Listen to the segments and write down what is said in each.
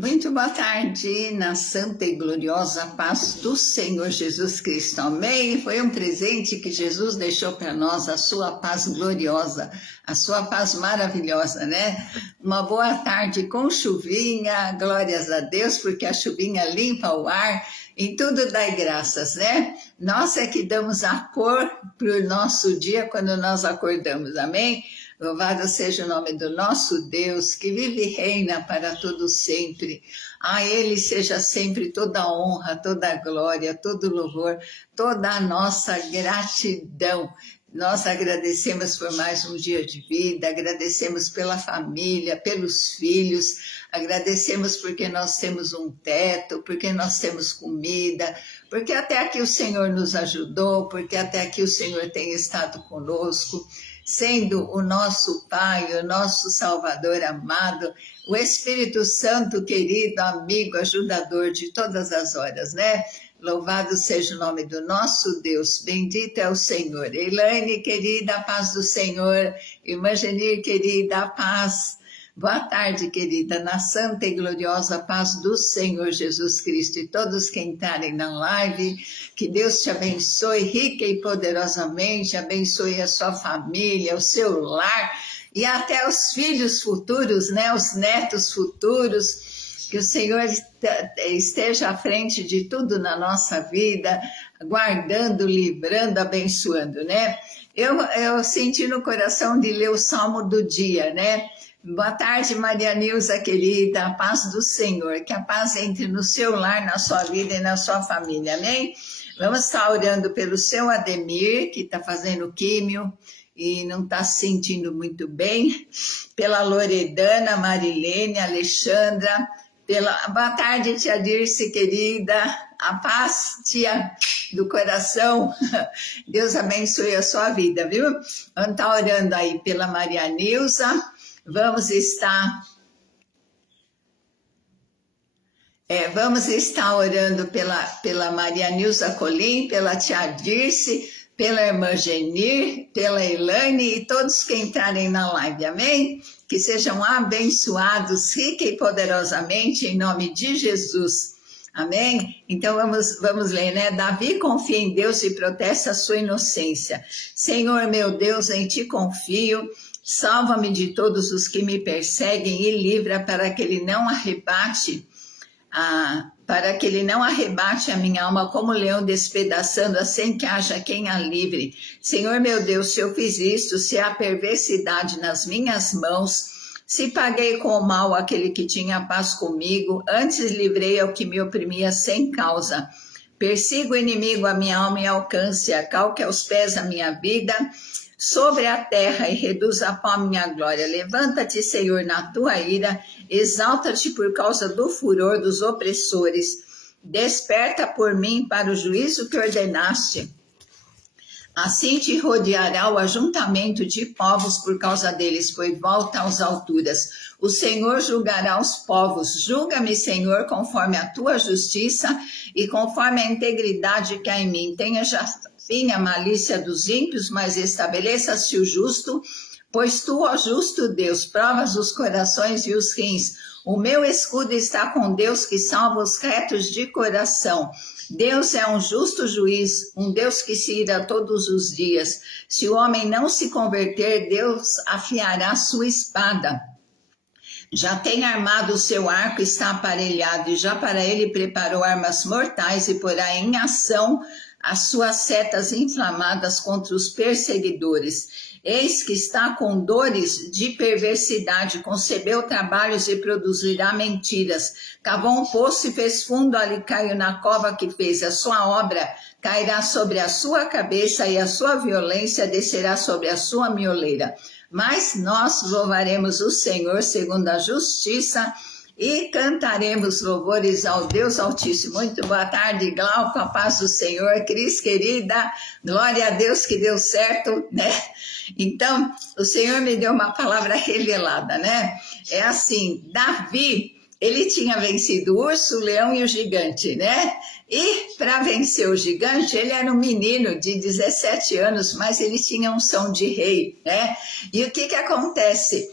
Muito boa tarde, na santa e gloriosa paz do Senhor Jesus Cristo. Amém? Foi um presente que Jesus deixou para nós, a sua paz gloriosa, a sua paz maravilhosa, né? Uma boa tarde com chuvinha, glórias a Deus, porque a chuvinha limpa o ar, em tudo dai graças, né? Nós é que damos a cor para o nosso dia quando nós acordamos, amém? Louvado seja o nome do nosso Deus, que vive e reina para todo sempre. A Ele seja sempre toda a honra, toda a glória, todo o louvor, toda a nossa gratidão. Nós agradecemos por mais um dia de vida, agradecemos pela família, pelos filhos, agradecemos porque nós temos um teto, porque nós temos comida, porque até aqui o Senhor nos ajudou, porque até aqui o Senhor tem estado conosco, sendo o nosso Pai, o nosso Salvador amado, o Espírito Santo querido, amigo, ajudador de todas as horas, né? Louvado seja o nome do nosso Deus, bendito é o Senhor. Elaine, querida, a paz do Senhor. Irmã Genir, querida, a paz. Boa tarde, querida, na santa e gloriosa paz do Senhor Jesus Cristo. E todos que entrarem na live, que Deus te abençoe rica e poderosamente, abençoe a sua família, o seu lar e até os filhos futuros, né, os netos futuros, que o Senhor esteja à frente de tudo na nossa vida, guardando, livrando, abençoando, né? Eu senti no coração de ler o Salmo do dia, né? Boa tarde, Maria Nilza, querida, a paz do Senhor, que a paz entre no seu lar, na sua vida e na sua família, amém? Vamos estar orando pelo seu Ademir, que está fazendo químio e não está se sentindo muito bem, pela Loredana, Marilene, Alexandra, boa tarde, tia Dirce, querida, a paz, tia do coração, Deus abençoe a sua vida, viu? Vamos estar orando aí pela Maria Nilza. Vamos estar orando pela Maria Nilza Colim, pela tia Dirce, pela irmã Genir, pela Elaine e todos que entrarem na live, amém? Que sejam abençoados rica e poderosamente em nome de Jesus, amém? Então vamos ler, né? Davi confia em Deus e protesta a sua inocência. Senhor meu Deus, em ti confio. Salva-me de todos os que me perseguem e livra para que ele não arrebate a minha alma como leão despedaçando, sem que haja quem a livre. Senhor meu Deus, se eu fiz isto, se há perversidade nas minhas mãos, se paguei com o mal aquele que tinha paz comigo, antes livrei ao que me oprimia sem causa. Persiga o inimigo a minha alma e alcance-a, calque aos pés a minha vida, sobre a terra e reduz a pó a minha glória. Levanta-te, Senhor, na tua ira, exalta-te por causa do furor dos opressores. Desperta por mim para o juízo que ordenaste. Assim te rodeará o ajuntamento de povos por causa deles, pois volta às alturas. O Senhor julgará os povos. Julga-me, Senhor, conforme a tua justiça e conforme a integridade que há em mim. Tenha já fim a malícia dos ímpios, mas estabeleça-se o justo, pois tu, ó justo Deus, provas os corações e os rins. O meu escudo está com Deus que salva os retos de coração. Deus é um justo juiz, um Deus que se ira todos os dias. Se o homem não se converter, Deus afiará sua espada. Já tem armado o seu arco, está aparelhado, e já para ele preparou armas mortais e porá em ação as suas setas inflamadas contra os perseguidores. Eis que está com dores de perversidade, concebeu trabalhos e produzirá mentiras. Cavou um poço e fez fundo, ali caiu na cova que fez. A sua obra cairá sobre a sua cabeça e a sua violência descerá sobre a sua mioleira. Mas nós louvaremos o Senhor segundo a justiça e cantaremos louvores ao Deus Altíssimo. Muito boa tarde, Glauco, a paz do Senhor. Cris, querida, glória a Deus que deu certo, né? Então, o Senhor me deu uma palavra revelada, né? É assim, Davi, ele tinha vencido o urso, o leão e o gigante, né? E para vencer o gigante, ele era um menino de 17 anos, mas ele tinha unção de rei, né? E o que acontece?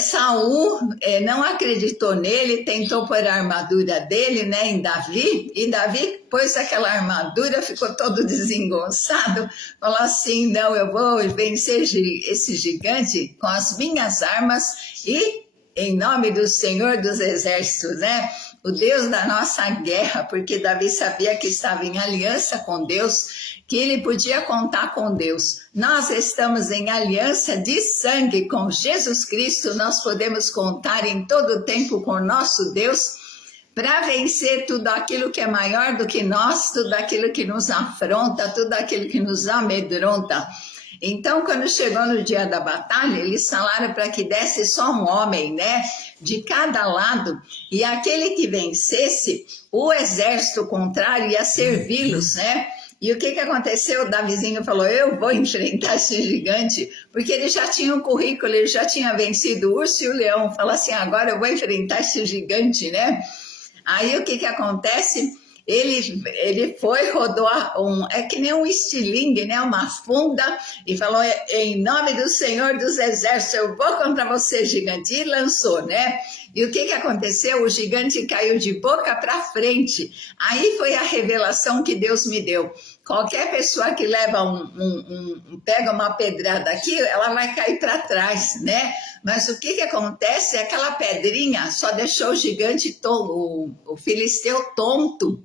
Saul não acreditou nele, tentou pôr a armadura dele, né, em Davi, e Davi pôs aquela armadura, ficou todo desengonçado, falou assim, não, eu vou vencer esse gigante com as minhas armas e em nome do Senhor dos Exércitos, né, o Deus da nossa guerra, porque Davi sabia que estava em aliança com Deus, que ele podia contar com Deus. Nós estamos em aliança de sangue com Jesus Cristo, nós podemos contar em todo tempo com o nosso Deus para vencer tudo aquilo que é maior do que nós, tudo aquilo que nos afronta, tudo aquilo que nos amedronta. Então, quando chegou no dia da batalha, eles falaram para que desse só um homem, né, de cada lado, e aquele que vencesse, o exército contrário ia servi-los, né? E o que aconteceu? O Davizinho falou, eu vou enfrentar esse gigante, porque ele já tinha um currículo, ele já tinha vencido o urso e o leão. Falou assim, agora eu vou enfrentar esse gigante, né? Aí o que acontece? Ele foi, rodou é que nem um estilingue, né? Uma funda, e falou, em nome do Senhor dos Exércitos, eu vou contra você, gigante, e lançou, né? E o que aconteceu? O gigante caiu de boca para frente. Aí foi a revelação que Deus me deu. Qualquer pessoa que leva pega uma pedrada aqui, ela vai cair para trás, né? Mas o que acontece? Aquela pedrinha só deixou o gigante, o filisteu tonto.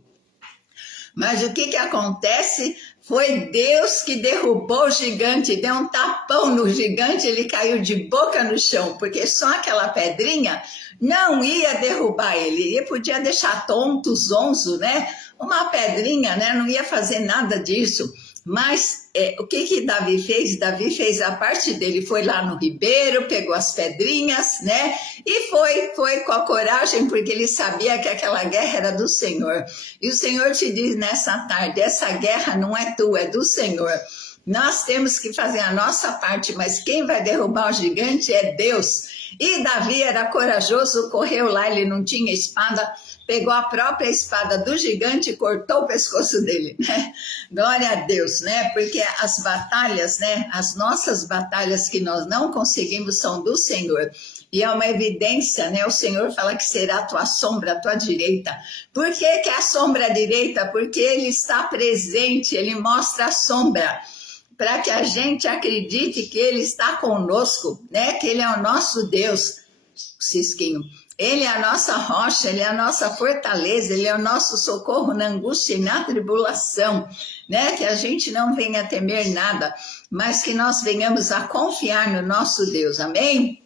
Mas o que acontece? Foi Deus que derrubou o gigante, deu um tapão no gigante, ele caiu de boca no chão, porque só aquela pedrinha não ia derrubar ele, ele podia deixar tonto, zonzo, né? Uma pedrinha, né? Não ia fazer nada disso. Mas o que Davi fez? Davi fez a parte dele, foi lá no ribeiro, pegou as pedrinhas, né? E foi com a coragem, porque ele sabia que aquela guerra era do Senhor. E o Senhor te diz nessa tarde, essa guerra não é tua, é do Senhor. Nós temos que fazer a nossa parte, mas quem vai derrubar o gigante é Deus. E Davi era corajoso, correu lá, ele não tinha espada, pegou a própria espada do gigante e cortou o pescoço dele, né? Glória a Deus, né? Porque as batalhas, né? As nossas batalhas que nós não conseguimos são do Senhor. E é uma evidência, né? O Senhor fala que será a tua sombra, a tua direita. Por que que é a sombra direita? Porque Ele está presente, Ele mostra a sombra, para que a gente acredite que Ele está conosco, né? Que Ele é o nosso Deus, Cisquinho. Ele é a nossa rocha, Ele é a nossa fortaleza, Ele é o nosso socorro na angústia e na tribulação, né? Que a gente não venha temer nada, mas que nós venhamos a confiar no nosso Deus, amém?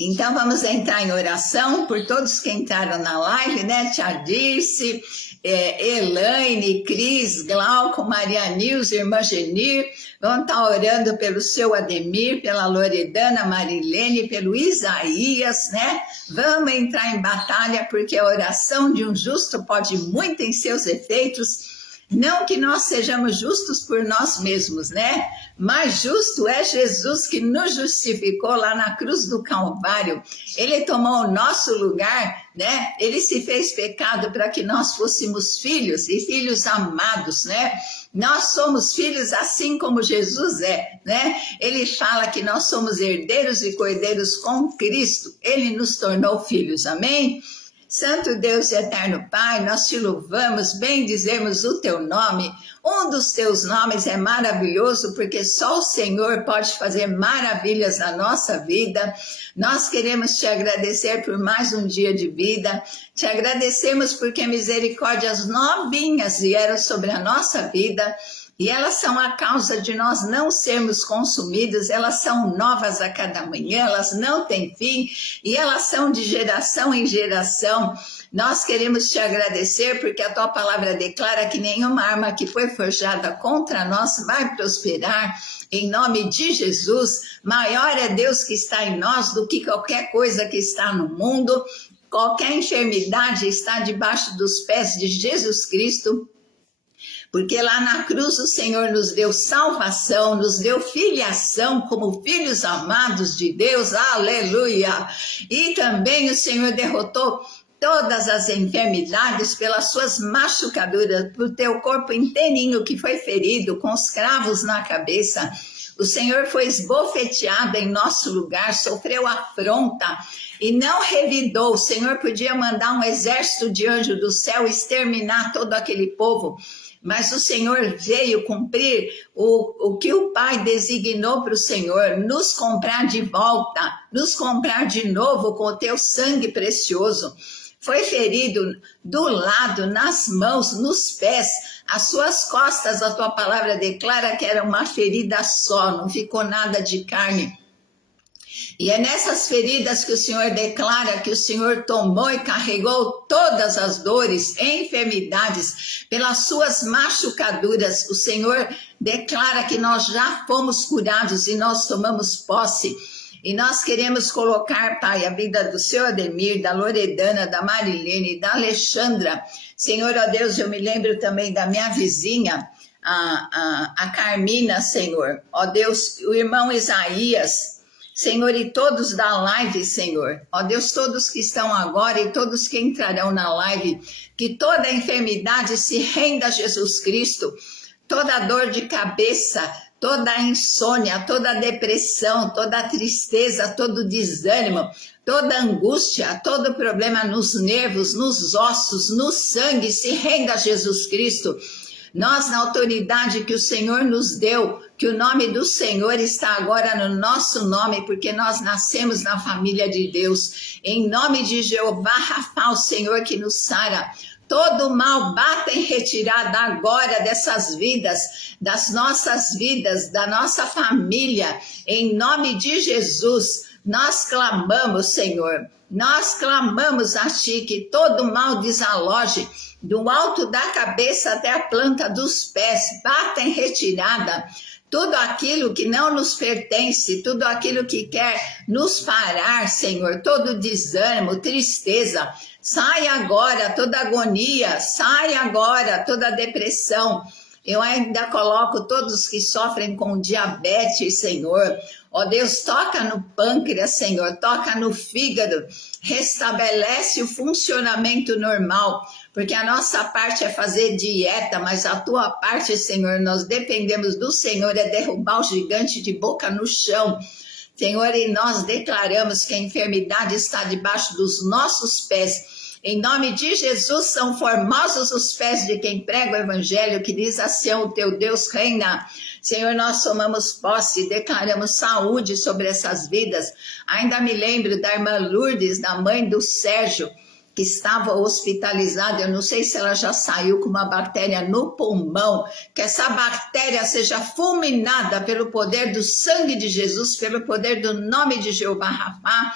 Então vamos entrar em oração por todos que entraram na live, né? Tia Dirce, Elaine, Cris, Glauco, Maria Nilza, Irmã Genir, vão estar orando pelo seu Ademir, pela Loredana, Marilene, pelo Isaías, né? Vamos entrar em batalha, porque a oração de um justo pode muito em seus efeitos. Não que nós sejamos justos por nós mesmos, né? Mas justo é Jesus que nos justificou lá na cruz do Calvário. Ele tomou o nosso lugar, né? Ele se fez pecado para que nós fôssemos filhos e filhos amados, né? Nós somos filhos assim como Jesus é, né? Ele fala que nós somos herdeiros e cordeiros com Cristo. Ele nos tornou filhos, amém? Santo Deus e eterno Pai, nós te louvamos, bendizemos o teu nome. Um dos teus nomes é maravilhoso, porque só o Senhor pode fazer maravilhas na nossa vida. Nós queremos te agradecer por mais um dia de vida. Te agradecemos porque misericórdias novinhas vieram sobre a nossa vida. E elas são a causa de nós não sermos consumidos, elas são novas a cada manhã, elas não têm fim, e elas são de geração em geração. Nós queremos te agradecer porque a tua palavra declara que nenhuma arma que foi forjada contra nós vai prosperar. Em nome de Jesus, maior é Deus que está em nós do que qualquer coisa que está no mundo. Qualquer enfermidade está debaixo dos pés de Jesus Cristo. Porque lá na cruz o Senhor nos deu salvação, nos deu filiação como filhos amados de Deus, aleluia! E também o Senhor derrotou todas as enfermidades pelas suas machucaduras, por teu corpo inteirinho que foi ferido, com os cravos na cabeça. O Senhor foi esbofeteado em nosso lugar, sofreu afronta e não revidou. O Senhor podia mandar um exército de anjos do céu exterminar todo aquele povo, mas o Senhor veio cumprir o que o Pai designou para o Senhor, nos comprar de volta, nos comprar de novo com o teu sangue precioso. Foi ferido do lado, nas mãos, nos pés, as suas costas, a tua palavra declara que era uma ferida só, não ficou nada de carne. E é nessas feridas que o Senhor declara que o Senhor tomou e carregou todas as dores, enfermidades, pelas suas machucaduras. O Senhor declara que nós já fomos curados e nós tomamos posse. E nós queremos colocar, Pai, a vida do seu Ademir, da Loredana, da Marilene, da Alexandra. Senhor, ó Deus, eu me lembro também da minha vizinha, a Carmina, Senhor. Ó Deus, o irmão Isaías, Senhor, e todos da live, Senhor, ó Deus, todos que estão agora e todos que entrarão na live, que toda enfermidade se renda a Jesus Cristo, toda dor de cabeça, toda insônia, toda depressão, toda tristeza, todo desânimo, toda angústia, todo problema nos nervos, nos ossos, no sangue, se renda a Jesus Cristo. Nós, na autoridade que o Senhor nos deu, que o nome do Senhor está agora no nosso nome, porque nós nascemos na família de Deus. Em nome de Jeová Rafa, o Senhor que nos sara. Todo mal bata em retirada agora dessas vidas, das nossas vidas, da nossa família. Em nome de Jesus, nós clamamos, Senhor. Nós clamamos a Ti que todo mal desaloje, do alto da cabeça até a planta dos pés, bata em retirada tudo aquilo que não nos pertence, tudo aquilo que quer nos parar, Senhor, todo desânimo, tristeza, sai agora toda agonia, sai agora toda depressão. Eu ainda coloco todos que sofrem com diabetes, Senhor. Ó Deus, toca no pâncreas, Senhor, toca no fígado, restabelece o funcionamento normal, porque a nossa parte é fazer dieta, mas a tua parte, Senhor, nós dependemos do Senhor, é derrubar o gigante de boca no chão. Senhor, e nós declaramos que a enfermidade está debaixo dos nossos pés. Em nome de Jesus, são formosos os pés de quem prega o evangelho, que diz assim, o teu Deus reina. Senhor, nós tomamos posse, declaramos saúde sobre essas vidas. Ainda me lembro da irmã Lourdes, da mãe do Sérgio, que estava hospitalizada. Eu não sei se ela já saiu com uma bactéria no pulmão, que essa bactéria seja fulminada pelo poder do sangue de Jesus, pelo poder do nome de Jeová Rafa,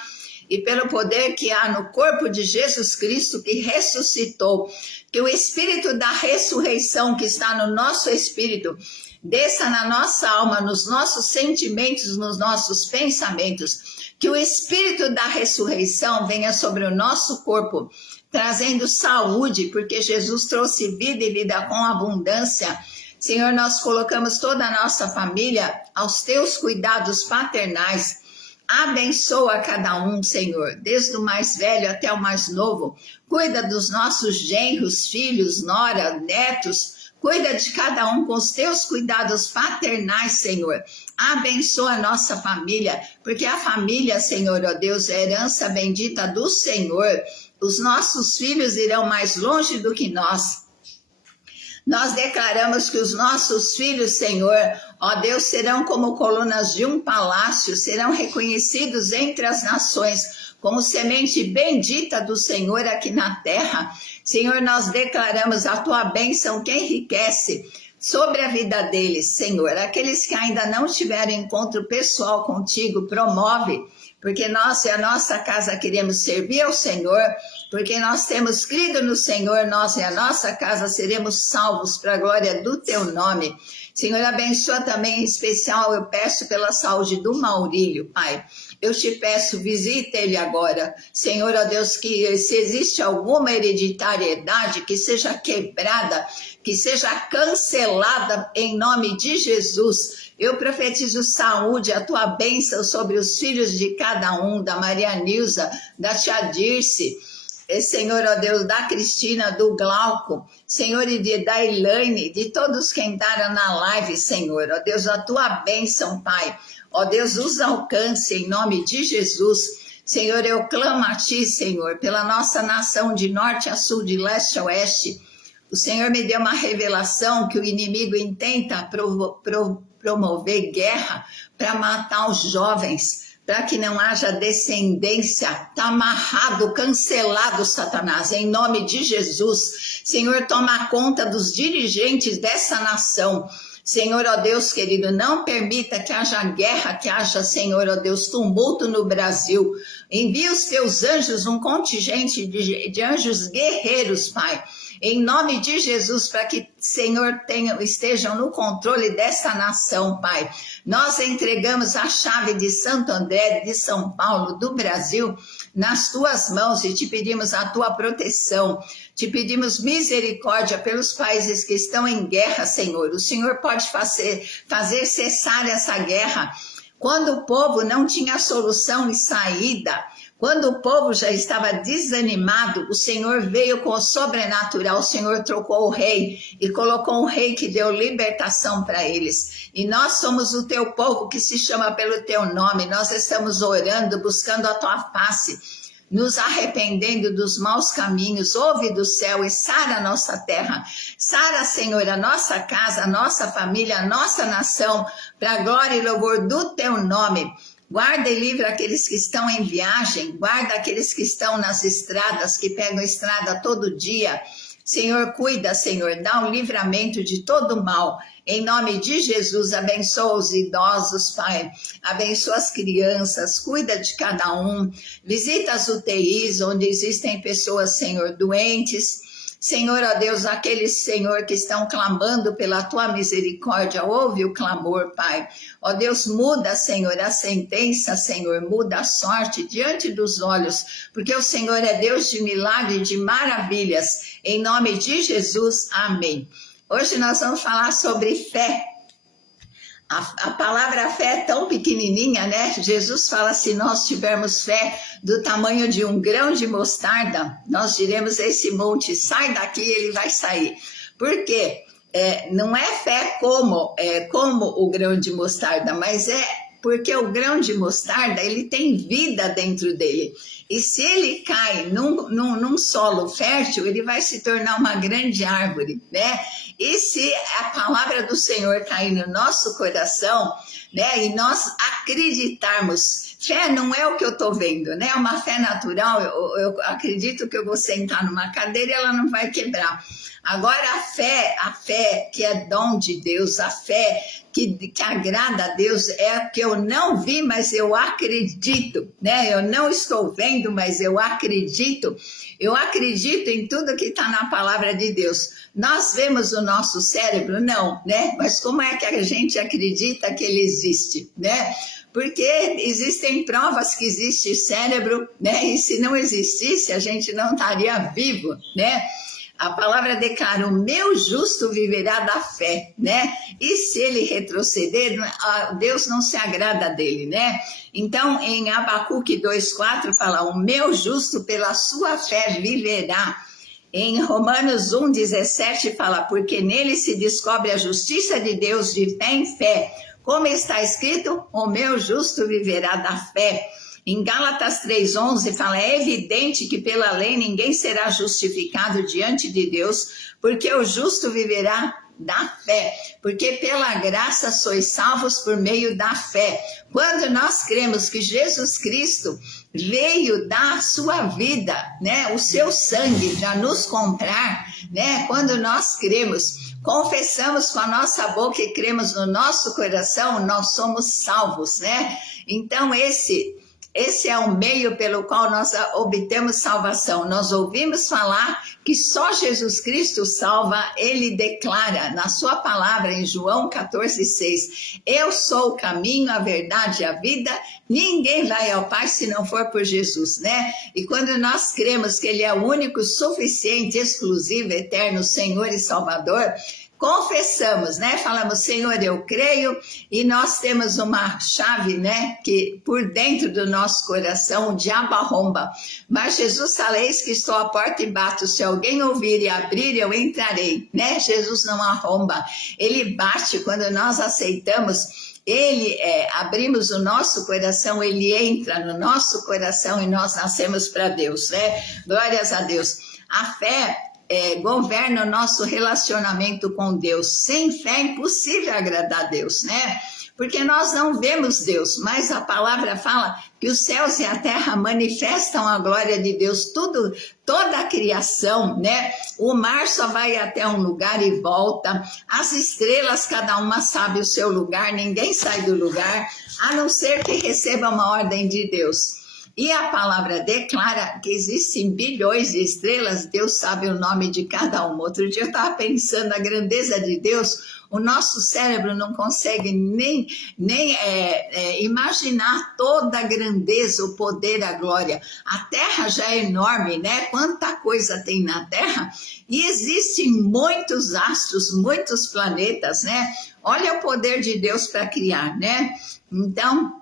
e pelo poder que há no corpo de Jesus Cristo que ressuscitou, que o Espírito da ressurreição que está no nosso espírito desça na nossa alma, nos nossos sentimentos, nos nossos pensamentos, que o Espírito da ressurreição venha sobre o nosso corpo, trazendo saúde, porque Jesus trouxe vida e vida com abundância. Senhor, nós colocamos toda a nossa família aos teus cuidados paternais. Abençoa cada um, Senhor, desde o mais velho até o mais novo. Cuida dos nossos genros, filhos, nora, netos. Cuida de cada um com os teus cuidados paternais, Senhor. Abençoa a nossa família, porque a família, Senhor, ó Deus, é a herança bendita do Senhor. Os nossos filhos irão mais longe do que nós. Nós declaramos que os nossos filhos, Senhor, ó Deus, serão como colunas de um palácio, serão reconhecidos entre as nações como semente bendita do Senhor aqui na terra. Senhor, nós declaramos a tua bênção que enriquece sobre a vida deles, Senhor. Aqueles que ainda não tiveram encontro pessoal contigo, promove, porque nós e a nossa casa queremos servir ao Senhor, porque nós temos crido no Senhor, nós e a nossa casa seremos salvos para a glória do teu nome. Senhor, abençoa também em especial, eu peço pela saúde do Maurílio, Pai. Eu te peço, visita ele agora. Senhor, ó Deus, que se existe alguma hereditariedade que seja quebrada, que seja cancelada em nome de Jesus. Eu profetizo saúde, a tua bênção sobre os filhos de cada um, da Maria Nilza, da tia Dirce, Senhor, ó Deus, da Cristina, do Glauco, Senhor, e da Elaine, de todos que entraram na live, Senhor, ó Deus, a tua bênção, Pai, ó Deus, os alcance em nome de Jesus. Senhor, eu clamo a Ti, Senhor, pela nossa nação de norte a sul, de leste a oeste. O Senhor me deu uma revelação que o inimigo intenta promover guerra para matar os jovens, para que não haja descendência. Está amarrado, cancelado, Satanás, em nome de Jesus. Senhor, toma conta dos dirigentes dessa nação. Senhor, ó Deus querido, não permita que haja guerra, que haja, Senhor, ó Deus, tumulto no Brasil. Envia os teus anjos, um contingente de anjos guerreiros, Pai, em nome de Jesus, para que, Senhor, estejam no controle dessa nação, Pai. Nós entregamos a chave de Santo André, de São Paulo, do Brasil, nas tuas mãos e te pedimos a tua proteção. Te pedimos misericórdia pelos países que estão em guerra, Senhor. O Senhor pode fazer cessar essa guerra. Quando o povo não tinha solução e saída, quando o povo já estava desanimado, o Senhor veio com o sobrenatural, o Senhor trocou o rei e colocou um rei que deu libertação para eles. E nós somos o teu povo que se chama pelo teu nome, nós estamos orando, buscando a tua face, nos arrependendo dos maus caminhos. Ouve do céu e sara a nossa terra. Sara, Senhor, a nossa casa, a nossa família, a nossa nação, para a glória e louvor do teu nome. Guarda e livra aqueles que estão em viagem, guarda aqueles que estão nas estradas, que pegam a estrada todo dia. Senhor, cuida, Senhor, dá um livramento de todo mal. Em nome de Jesus, abençoa os idosos, Pai. Abençoa as crianças, cuida de cada um. Visita as UTIs, onde existem pessoas, Senhor, doentes. Senhor, ó Deus, aqueles, Senhor, que estão clamando pela tua misericórdia, ouve o clamor, Pai. Ó Deus, muda, Senhor, a sentença, Senhor, muda a sorte diante dos olhos, porque o Senhor é Deus de milagre e de maravilhas. Em nome de Jesus, amém. Hoje nós vamos falar sobre fé. A palavra fé é tão pequenininha, né? Jesus fala, se nós tivermos fé do tamanho de um grão de mostarda, nós diremos a esse monte, sai daqui, ele vai sair. Por quê? Não é fé como o grão de mostarda, mas é porque o grão de mostarda, ele tem vida dentro dele. E se ele cai num solo fértil, ele vai se tornar uma grande árvore, né? E se a palavra do Senhor cair no nosso coração, né? E nós acreditarmos, fé não é o que eu estou vendo, né? É uma fé natural, eu acredito que eu vou sentar numa cadeira e ela não vai quebrar. Agora a fé que é dom de Deus, a fé que agrada a Deus é a que eu não vi, mas eu acredito, né? Eu não estou vendo, mas eu acredito. Eu acredito em tudo que está na palavra de Deus. Nós vemos o nosso cérebro? Não, né? Mas como é que a gente acredita que ele existe, né? Porque existem provas que existe cérebro, né? E se não existisse, a gente não estaria vivo, né? A palavra declara, o meu justo viverá da fé, né? E se ele retroceder, Deus não se agrada dele, né? Então, em Abacuque 2,4 fala, o meu justo pela sua fé viverá. Em Romanos 1,17 fala, porque nele se descobre a justiça de Deus de fé em fé. Como está escrito, o meu justo viverá da fé. Em Gálatas 3,11 fala, é evidente que pela lei ninguém será justificado diante de Deus, porque o justo viverá da fé, porque pela graça sois salvos por meio da fé. Quando nós cremos que Jesus Cristo veio dar a sua vida, né, o seu sangue para nos comprar, né, quando nós cremos, confessamos com a nossa boca e cremos no nosso coração, nós somos salvos, né? Então esse é o meio pelo qual nós obtemos salvação. Nós ouvimos falar que só Jesus Cristo salva. Ele declara na sua palavra em João 14,6, eu sou o caminho, a verdade e a vida, ninguém vai ao Pai se não for por Jesus, né? E quando nós cremos que Ele é o único, suficiente, exclusivo, eterno, Senhor e Salvador, confessamos, né? Falamos, Senhor, eu creio, e nós temos uma chave, né? Que por dentro do nosso coração, o diabo arromba. Mas Jesus fala, eis que estou à porta e bato, se alguém ouvir e abrir, eu entrarei, né? Jesus não arromba, ele bate quando nós aceitamos. Ele, abrimos o nosso coração, ele entra no nosso coração e nós nascemos para Deus, né? Glórias a Deus. A fé governa o nosso relacionamento com Deus. Sem fé é impossível agradar a Deus, né? Porque nós não vemos Deus, mas a palavra fala que os céus e a terra manifestam a glória de Deus, tudo, toda a criação, né? O mar só vai até um lugar e volta, as estrelas, cada uma sabe o seu lugar, ninguém sai do lugar, a não ser que receba uma ordem de Deus. E a palavra declara que existem bilhões de estrelas, Deus sabe o nome de cada uma. Outro dia eu estava pensando na grandeza de Deus, o nosso cérebro não consegue nem imaginar toda a grandeza, o poder, a glória. A Terra já é enorme, né? Quanta coisa tem na Terra. E existem muitos astros, muitos planetas, né? Olha o poder de Deus para criar, né? Então,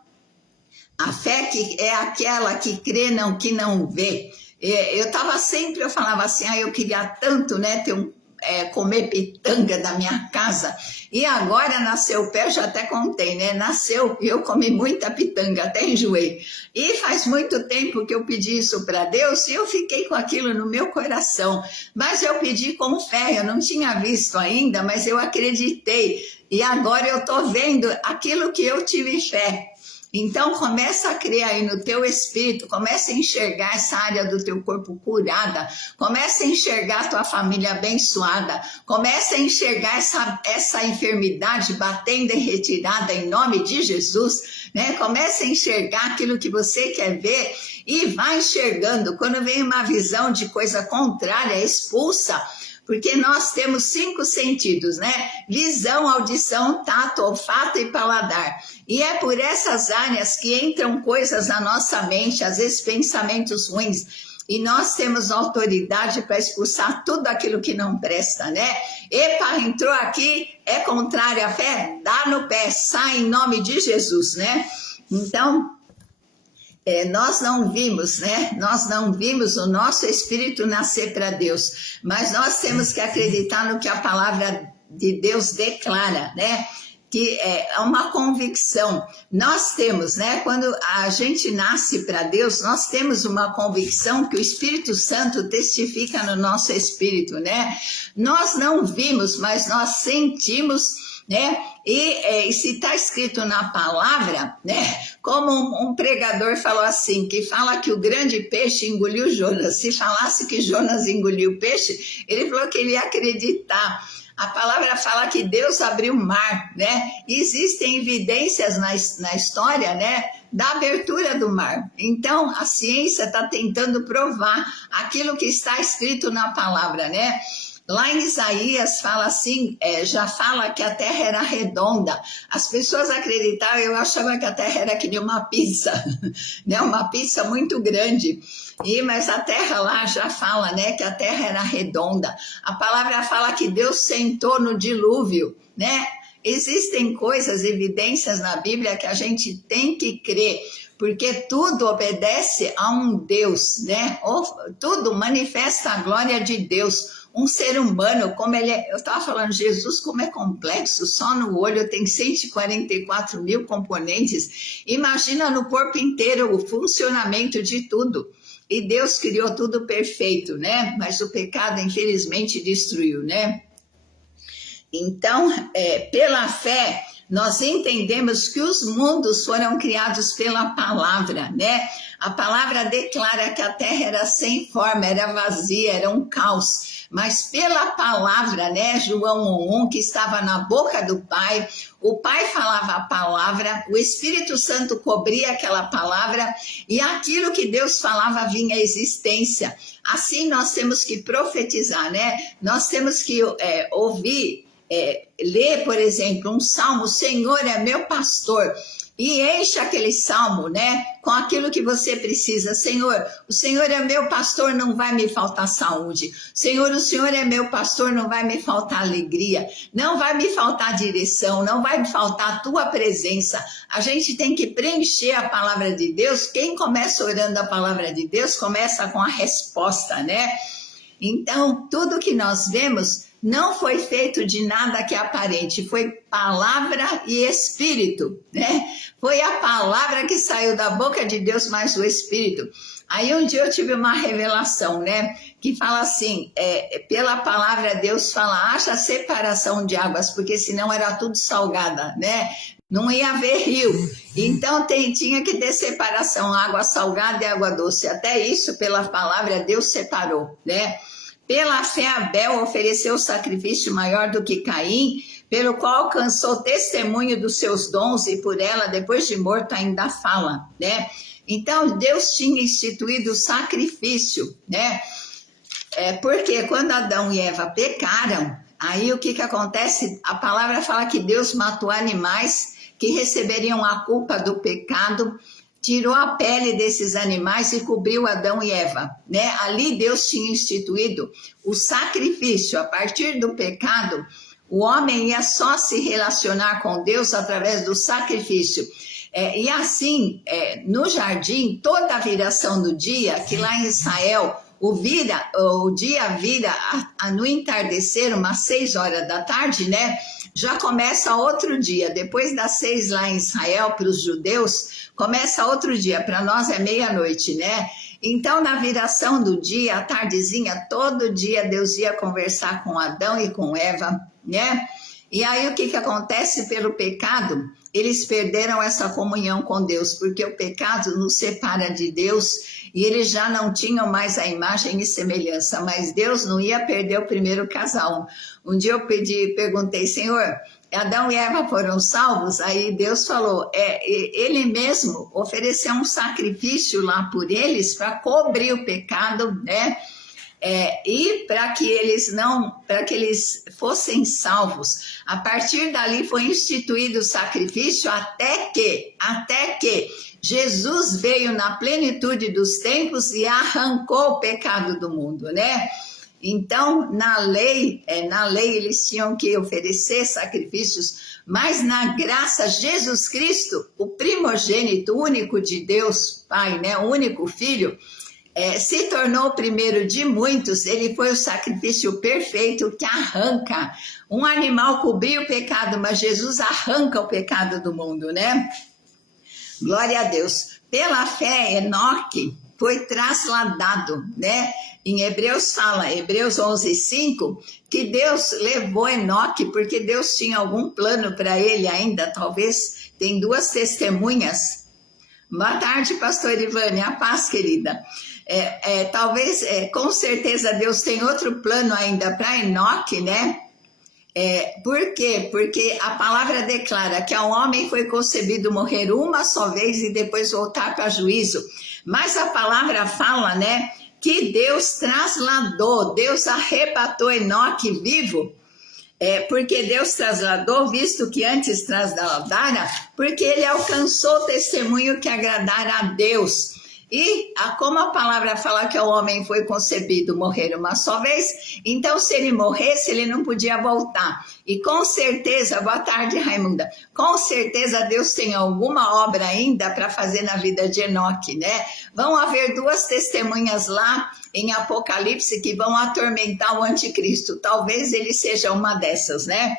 a fé que é aquela que crê, não, que não vê. Eu falava assim, eu queria tanto, né, comer pitanga da minha casa. E agora nasceu o pé, eu já até contei, né? Nasceu e eu comi muita pitanga, até enjoei. E faz muito tempo que eu pedi isso para Deus e eu fiquei com aquilo no meu coração. Mas eu pedi com fé, eu não tinha visto ainda, mas eu acreditei. E agora eu estou vendo aquilo que eu tive fé. Então começa a crer aí no teu espírito, começa a enxergar essa área do teu corpo curada, começa a enxergar a tua família abençoada, começa a enxergar essa enfermidade batendo em retirada em nome de Jesus, né? Começa a enxergar aquilo que você quer ver e vai enxergando. Quando vem uma visão de coisa contrária, expulsa. Porque nós temos 5 sentidos, né? Visão, audição, tato, olfato e paladar. E é por essas áreas que entram coisas na nossa mente, às vezes pensamentos ruins. E nós temos autoridade para expulsar tudo aquilo que não presta, né? Epa, entrou aqui, é contrário à fé? Dá no pé, sai em nome de Jesus, né? Então, nós não vimos, né? Nós não vimos o nosso espírito nascer para Deus, mas nós temos que acreditar no que a palavra de Deus declara, né? Que é uma convicção. Nós temos, né? Quando a gente nasce para Deus, nós temos uma convicção que o Espírito Santo testifica no nosso espírito, né? Nós não vimos, mas nós sentimos, né? E se está escrito na palavra, né? Como um pregador falou assim, que fala que o grande peixe engoliu Jonas. Se falasse que Jonas engoliu o peixe, ele falou que ele ia acreditar. A palavra fala que Deus abriu o mar, né? Existem evidências na história, né? Da abertura do mar. Então, a ciência está tentando provar aquilo que está escrito na palavra, né? Lá em Isaías fala assim, já fala que a terra era redonda. As pessoas acreditavam, eu achava que a terra era que nem uma pizza, né? Uma pizza muito grande. Mas a terra lá já fala, né, que a terra era redonda. A palavra fala que Deus sentou no dilúvio, né? Existem coisas, evidências na Bíblia que a gente tem que crer, porque tudo obedece a um Deus, né? Tudo manifesta a glória de Deus. Um ser humano, como ele é, eu estava falando, Jesus como é complexo, só no olho tem 144 mil componentes, imagina no corpo inteiro o funcionamento de tudo. E Deus criou tudo perfeito, né? Mas o pecado, infelizmente, destruiu, né? Então, pela fé, nós entendemos que os mundos foram criados pela palavra, né? A palavra declara que a terra era sem forma, era vazia, era um caos. Mas pela palavra, né, João 1:1, que estava na boca do Pai, o Pai falava a palavra, o Espírito Santo cobria aquela palavra e aquilo que Deus falava vinha à existência. Assim nós temos que profetizar, né? Nós temos que ouvir, ler, por exemplo, um salmo, o Senhor é meu pastor. e enche aquele salmo, né, com aquilo que você precisa. Senhor, o Senhor é meu pastor, não vai me faltar saúde. Senhor, o Senhor é meu pastor, não vai me faltar alegria, não vai me faltar direção, não vai me faltar a tua presença. A gente tem que preencher a palavra de Deus. Quem começa orando a palavra de Deus, começa com a resposta, né? Então, tudo que nós vemos não foi feito de nada que é aparente, foi palavra e espírito, né? Foi a palavra que saiu da boca de Deus, mais o espírito. Aí um dia eu tive uma revelação, né? Que fala assim, pela palavra Deus fala, haja separação de águas, porque senão era tudo salgada, né? Não ia haver rio. Então tinha que ter separação, água salgada e água doce. Até isso, pela palavra, Deus separou, né? Pela fé, Abel ofereceu sacrifício maior do que Caim, pelo qual alcançou testemunho dos seus dons e por ela, depois de morto, ainda fala, né? Então, Deus tinha instituído o sacrifício, né? Porque quando Adão e Eva pecaram, aí o que acontece? A palavra fala que Deus matou animais que receberiam a culpa do pecado, tirou a pele desses animais e cobriu Adão e Eva, né? Ali Deus tinha instituído o sacrifício. A partir do pecado, o homem ia só se relacionar com Deus através do sacrifício. E assim, no jardim, toda a viração do dia, que lá em Israel, o dia vira no entardecer, umas 6 horas da tarde, né? Já começa outro dia. Depois das 6 lá em Israel, para os judeus, começa outro dia. Para nós é meia-noite, né? Então, na viração do dia, à tardezinha, todo dia Deus ia conversar com Adão e com Eva, né? E aí o que acontece? Pelo pecado, eles perderam essa comunhão com Deus, porque o pecado nos separa de Deus e eles já não tinham mais a imagem e semelhança, mas Deus não ia perder o primeiro casal. Um dia eu perguntei, Senhor, Adão e Eva foram salvos? Aí Deus falou, ele mesmo ofereceu um sacrifício lá por eles para cobrir o pecado, né? E para que eles fossem salvos. A partir dali foi instituído o sacrifício até que Jesus veio na plenitude dos tempos e arrancou o pecado do mundo, né? Então, na lei eles tinham que oferecer sacrifícios, mas na graça, Jesus Cristo, o primogênito único de Deus, Pai, né? O único Filho, se tornou o primeiro de muitos. Ele foi o sacrifício perfeito que arranca. Um animal cobria o pecado, mas Jesus arranca o pecado do mundo, né? Glória a Deus. Pela fé, Enoque foi trasladado, né? Em Hebreus fala, Hebreus 11:5, que Deus levou Enoque, porque Deus tinha algum plano para ele ainda, talvez. Tem 2 testemunhas. Boa tarde, pastor Ivane, a paz, querida. Talvez, com certeza, Deus tem outro plano ainda para Enoque, né? Por quê? Porque a palavra declara que ao homem foi concebido morrer uma só vez e depois voltar para juízo. Mas a palavra fala, né, que Deus trasladou, Deus arrebatou Enoque vivo. Porque Deus trasladou, visto que antes trasladara, porque ele alcançou o testemunho que agradara a Deus. E como a palavra fala que o homem foi concebido morrer uma só vez, então se ele morresse, ele não podia voltar. E com certeza, boa tarde, Raimunda, com certeza Deus tem alguma obra ainda para fazer na vida de Enoque, né? Vão haver 2 testemunhas lá em Apocalipse que vão atormentar o anticristo. Talvez ele seja uma dessas, né?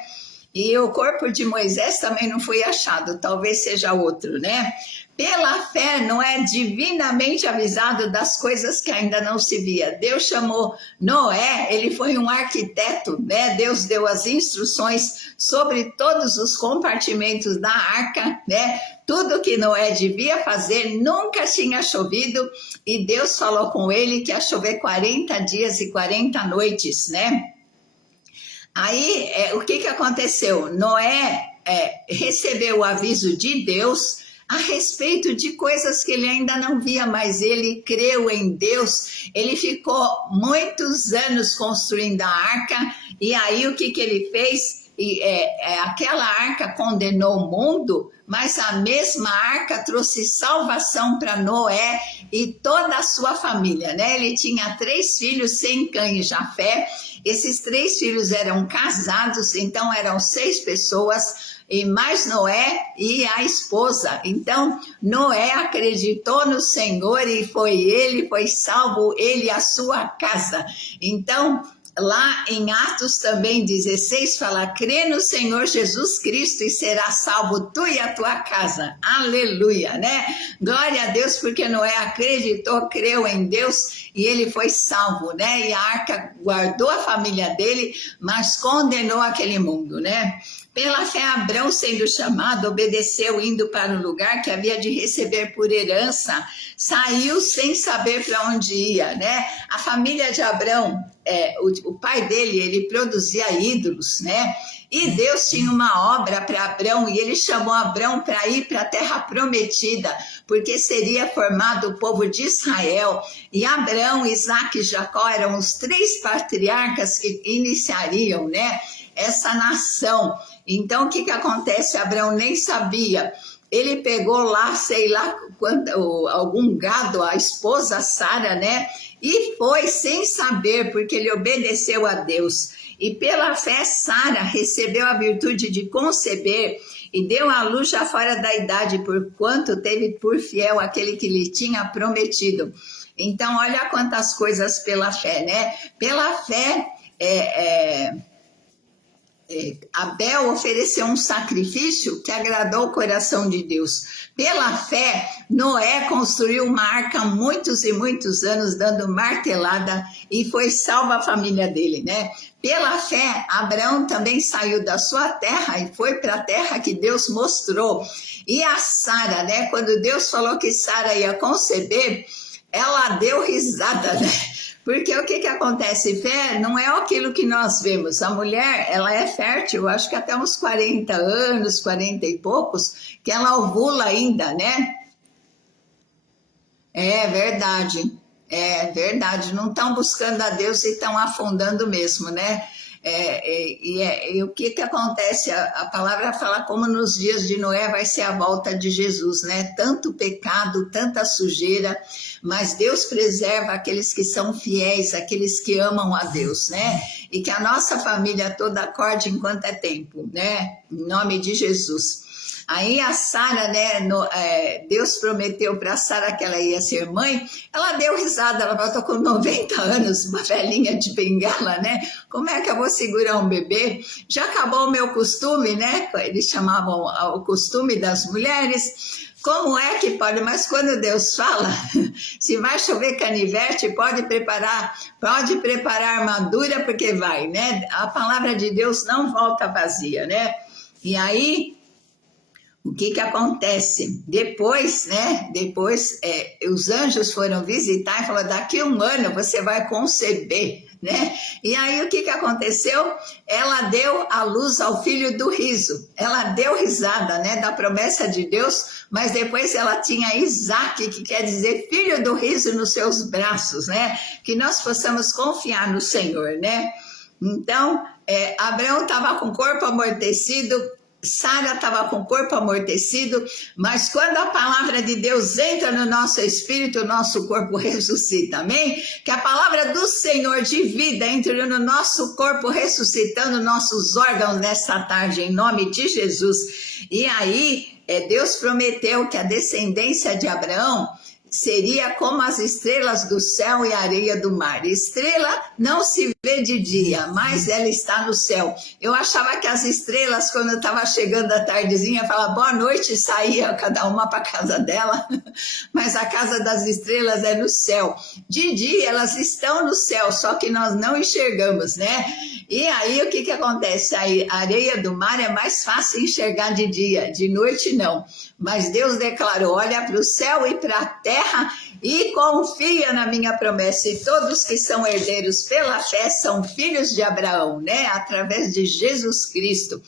E o corpo de Moisés também não foi achado, talvez seja outro, né? Pela fé, Noé divinamente avisado das coisas que ainda não se via. Deus chamou Noé, ele foi um arquiteto, né? Deus deu as instruções sobre todos os compartimentos da arca, né? Tudo que Noé devia fazer, nunca tinha chovido, e Deus falou com ele que ia chover 40 dias e 40 noites, né? Aí, o que aconteceu? Noé recebeu o aviso de Deus a respeito de coisas que ele ainda não via, mas ele creu em Deus. Ele ficou muitos anos construindo a arca, e aí o que ele fez? aquela arca condenou o mundo, mas a mesma arca trouxe salvação para Noé e toda a sua família, né? Ele tinha 3 filhos, Sem, Cã e Jafé. Esses 3 filhos eram casados, então eram 6 pessoas, e mais Noé e a esposa. Então, Noé acreditou no Senhor e foi salvo, ele e a sua casa. Então, lá em Atos também 16 fala: crê no Senhor Jesus Cristo e será salvo tu e a tua casa. Aleluia, né? Glória a Deus, porque Noé acreditou, creu em Deus e ele foi salvo, né? E a arca guardou a família dele, mas condenou aquele mundo, né? Pela fé, Abrão, sendo chamado, obedeceu, indo para o lugar que havia de receber por herança, saiu sem saber para onde ia, né? A família de Abrão, o pai dele, ele produzia ídolos, né? E Deus tinha uma obra para Abrão, e ele chamou Abrão para ir para a terra prometida, porque seria formado o povo de Israel. E Abrão, Isaque e Jacó eram os 3 patriarcas que iniciariam, né, essa nação. Então, o que acontece? Abraão nem sabia. Ele pegou lá, sei lá, algum gado, a esposa Sara, né? E foi sem saber, porque ele obedeceu a Deus. E pela fé, Sara recebeu a virtude de conceber e deu à luz já fora da idade, porquanto teve por fiel aquele que lhe tinha prometido. Então, olha quantas coisas pela fé, né? Pela fé, Abel ofereceu um sacrifício que agradou o coração de Deus. Pela fé, Noé construiu uma arca há muitos e muitos anos, dando martelada, e foi salva a família dele, né? Pela fé, Abraão também saiu da sua terra e foi para a terra que Deus mostrou. E a Sara, né? Quando Deus falou que Sara ia conceber, ela deu risada, né? Porque o que acontece? Fé não é aquilo que nós vemos. A mulher, ela é fértil, acho que até uns 40 anos, 40 e poucos, que ela ovula ainda, né? É verdade. Não estão buscando a Deus e estão afundando mesmo, né? E o que acontece? A palavra fala como nos dias de Noé vai ser a volta de Jesus, né? Tanto pecado, tanta sujeira, mas Deus preserva aqueles que são fiéis, aqueles que amam a Deus, né? E que a nossa família toda acorde enquanto é tempo, né? Em nome de Jesus. Aí a Sara, né, Deus prometeu para Sara que ela ia ser mãe, ela deu risada, ela voltou com 90 anos, uma velhinha de bengala, né? Como é que eu vou segurar um bebê? Já acabou o meu costume, né? Eles chamavam o costume das mulheres. Como é que pode? Mas quando Deus fala, se vai chover canivete, pode preparar armadura, porque vai, né? A palavra de Deus não volta vazia, né? E aí, o que acontece? Depois, né? Os anjos foram visitar e falaram: daqui a 1 ano você vai conceber, né? E aí o que aconteceu? Ela deu à luz ao filho do riso. Ela deu risada, né? Da promessa de Deus, mas depois ela tinha Isaque, que quer dizer filho do riso nos seus braços, né? Que nós possamos confiar no Senhor, né? Então, Abraão estava com o corpo amortecido, Sara estava com o corpo amortecido, mas quando a palavra de Deus entra no nosso espírito, o nosso corpo ressuscita, amém? Que a palavra do Senhor de vida entre no nosso corpo, ressuscitando nossos órgãos nesta tarde, em nome de Jesus. E aí, Deus prometeu que a descendência de Abraão seria como as estrelas do céu e a areia do mar. Estrela não se vê de dia, mas ela está no céu. Eu achava que as estrelas, quando eu estava chegando à tardezinha, falava boa noite, saía cada uma para a casa dela, mas a casa das estrelas é no céu. De dia elas estão no céu, só que nós não enxergamos, né? E aí o que acontece? A areia do mar é mais fácil enxergar de dia, de noite não. Mas Deus declarou: olha para o céu e para a terra e confia na minha promessa. E todos que são herdeiros pela fé são filhos de Abraão, né? Através de Jesus Cristo.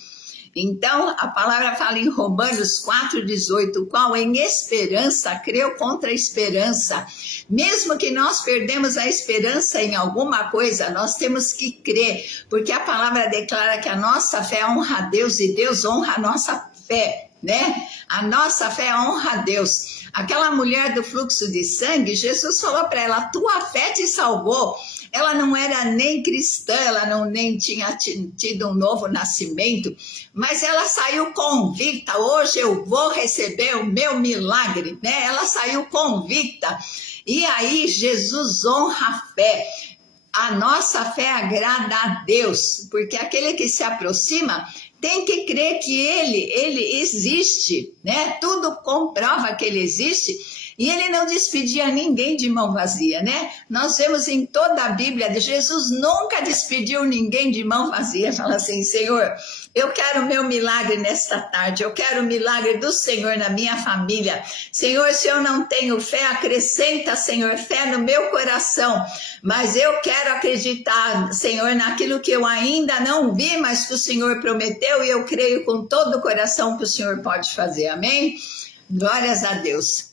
Então, a palavra fala em Romanos 4,18, qual em esperança creu contra a esperança, Mesmo que nós perdemos a esperança em alguma coisa, nós temos que crer, porque a palavra declara que a nossa fé honra a Deus e Deus honra a nossa fé, né? A nossa fé honra a Deus. Aquela mulher do fluxo de sangue, Jesus falou para ela, tua fé te salvou. Ela não era nem cristã, ela nem tinha tido um novo nascimento, mas ela saiu convicta, hoje eu vou receber o meu milagre, né? Ela saiu convicta, e aí Jesus honra a fé. A nossa fé agrada a Deus, porque aquele que se aproxima tem que crer que ele existe, né? Tudo comprova que ele existe. E ele não despedia ninguém de mão vazia, né? Nós vemos em toda a Bíblia, Jesus nunca despediu ninguém de mão vazia. Fala assim, Senhor, eu quero o meu milagre nesta tarde, eu quero o milagre do Senhor na minha família. Senhor, se eu não tenho fé, acrescenta, Senhor, fé no meu coração. Mas eu quero acreditar, Senhor, naquilo que eu ainda não vi, mas que o Senhor prometeu, e eu creio com todo o coração que o Senhor pode fazer. Amém? Glórias a Deus.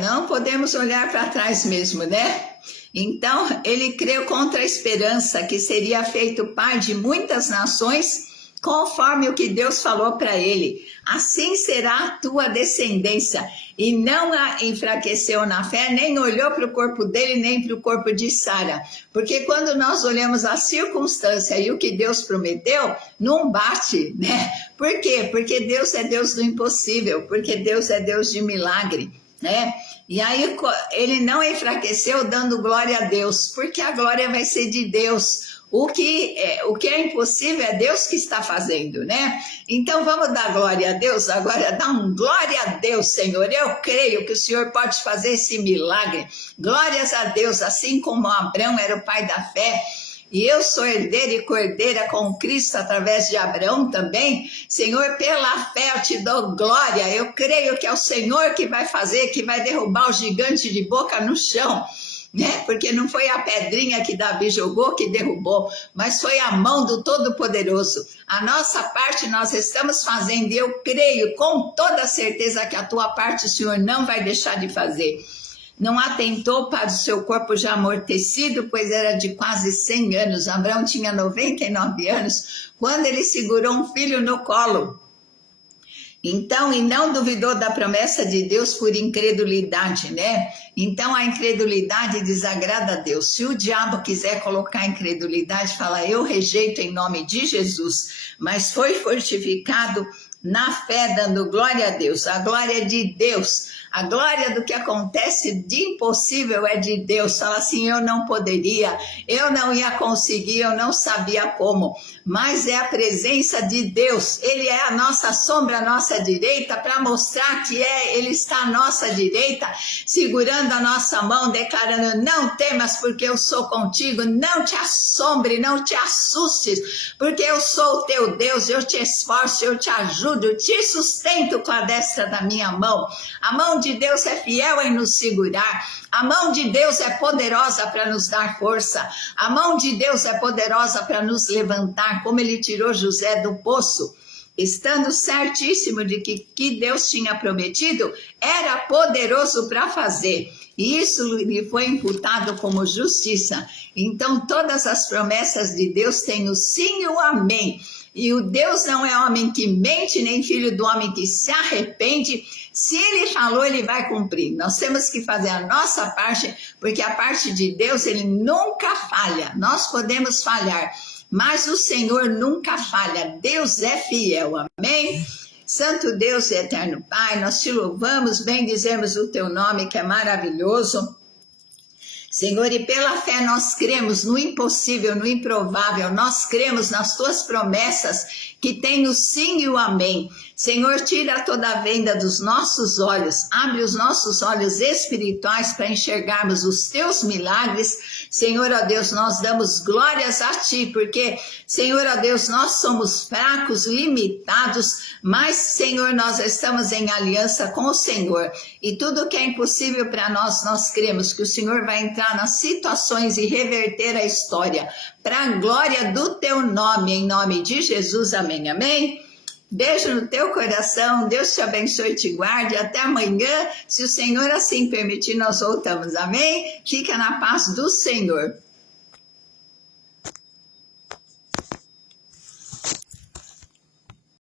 Não podemos olhar para trás mesmo, né? Então, ele creu contra a esperança que seria feito pai de muitas nações, conforme o que Deus falou para ele. Assim será a tua descendência. E não a enfraqueceu na fé, nem olhou para o corpo dele, nem para o corpo de Sara. Porque quando nós olhamos a circunstância e o que Deus prometeu, não bate, né? Por quê? Porque Deus é Deus do impossível, porque Deus é Deus de milagre. Né? E aí ele não enfraqueceu dando glória a Deus, porque a glória vai ser de Deus. O que é impossível é Deus que está fazendo, né? Então vamos dar glória a Deus, agora dá um glória a Deus, Senhor. Eu creio que o Senhor pode fazer esse milagre. Glórias a Deus, assim como Abraão era o pai da fé. E eu sou herdeira e cordeira com Cristo através de Abraão também. Senhor, pela fé eu te dou glória. Eu creio que é o Senhor que vai fazer, que vai derrubar o gigante de boca no chão, né? Porque não foi a pedrinha que Davi jogou que derrubou, mas foi a mão do Todo-Poderoso. A nossa parte nós estamos fazendo, e eu creio com toda certeza que a tua parte o Senhor não vai deixar de fazer. Não atentou para o seu corpo já amortecido, pois era de quase 100 anos. Abraão tinha 99 anos, quando ele segurou um filho no colo. Então, e não duvidou da promessa de Deus por incredulidade, né? Então, a incredulidade desagrada a Deus. Se o diabo quiser colocar incredulidade, fala, eu rejeito em nome de Jesus. Mas foi fortificado na fé, dando glória a Deus. A glória é de Deus. A glória do que acontece de impossível é de Deus. Fala assim, eu não poderia, eu não ia conseguir, eu não sabia como. Mas é a presença de Deus. Ele é a nossa sombra, a nossa direita, para mostrar que Ele está à nossa direita, segurando a nossa mão, declarando, não temas porque eu sou contigo, não te assombre, não te assustes, porque eu sou o teu Deus, eu te esforço, eu te ajudo, eu te sustento com a destra da minha mão. A mão de Deus é fiel em nos segurar. A mão de Deus é poderosa para nos dar força. A mão de Deus é poderosa para nos levantar, como Ele tirou José do poço. Estando certíssimo de que Deus tinha prometido, era poderoso para fazer. E isso lhe foi imputado como justiça. Então todas as promessas de Deus têm o sim e o amém. E o Deus não é homem que mente, nem filho do homem que se arrepende. Se Ele falou, Ele vai cumprir. Nós temos que fazer a nossa parte, porque a parte de Deus, Ele nunca falha. Nós podemos falhar, mas o Senhor nunca falha. Deus é fiel, amém? Santo Deus e eterno Pai, nós te louvamos, bendizemos o teu nome, que é maravilhoso. Senhor, e pela fé nós cremos no impossível, no improvável, nós cremos nas tuas promessas, que tem o sim e o amém. Senhor, tira toda a venda dos nossos olhos, abre os nossos olhos espirituais para enxergarmos os teus milagres. Senhor, ó Deus, nós damos glórias a Ti, porque, Senhor, ó Deus, nós somos fracos, limitados, mas, Senhor, nós estamos em aliança com o Senhor, e tudo que é impossível para nós, nós cremos que o Senhor vai entrar nas situações e reverter a história, para a glória do Teu nome, em nome de Jesus, amém, amém. Beijo no teu coração, Deus te abençoe e te guarde. Até amanhã, se o Senhor assim permitir, nós voltamos. Amém? Fica na paz do Senhor.